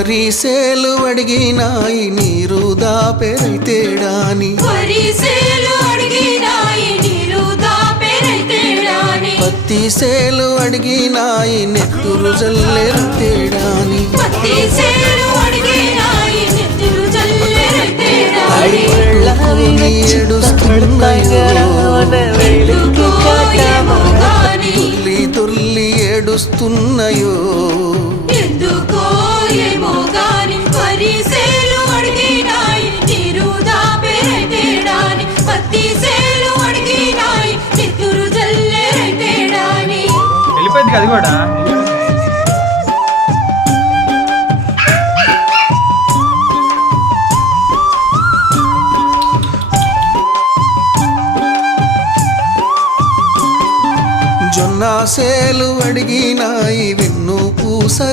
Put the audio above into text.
వరిసేలు అడిగినాయి నీరు దాపెరైతేడాని పత్తి సేలు అడిగినాయి నెత్తురు జల్లెరైతేడాని తుల్లి తుల్లి ఏడుస్తున్నాయో వెళ్ళిపోయింది అది కూడా. జొన్న సేలు అడిగినాయి వెన్ను పూస